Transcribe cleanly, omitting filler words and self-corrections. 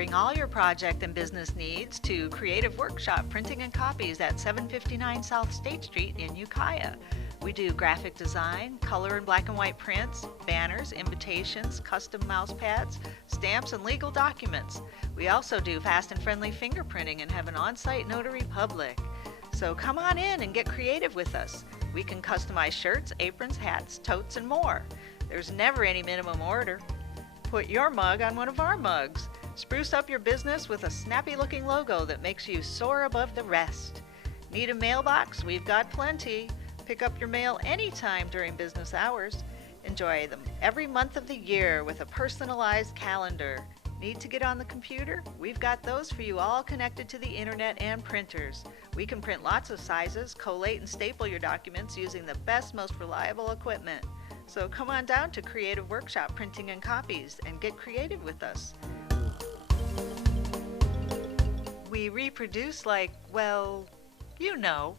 Bring all your project and business needs to Creative Workshop Printing and Copies at 759 South State Street in Ukiah. We do graphic design, color and black and white prints, banners, invitations, custom mouse pads, stamps, and legal documents. We also do fast and friendly fingerprinting and have an on-site notary public. So come on in and get creative with us. We can customize shirts, aprons, hats, totes, and more. There's never any minimum order. Put your mug on one of our mugs. Spruce up your business with a snappy-looking logo that makes you soar above the rest. Need a mailbox? We've got plenty. Pick up your mail anytime during business hours. Enjoy them every month of the year with a personalized calendar. Need to get on the computer? We've got those for you, all connected to the internet and printers. We can print lots of sizes, collate and staple your documents using the best, most reliable equipment. So come on down to Creative Workshop Printing and Copies and get creative with us. We reproduce like, well, you know.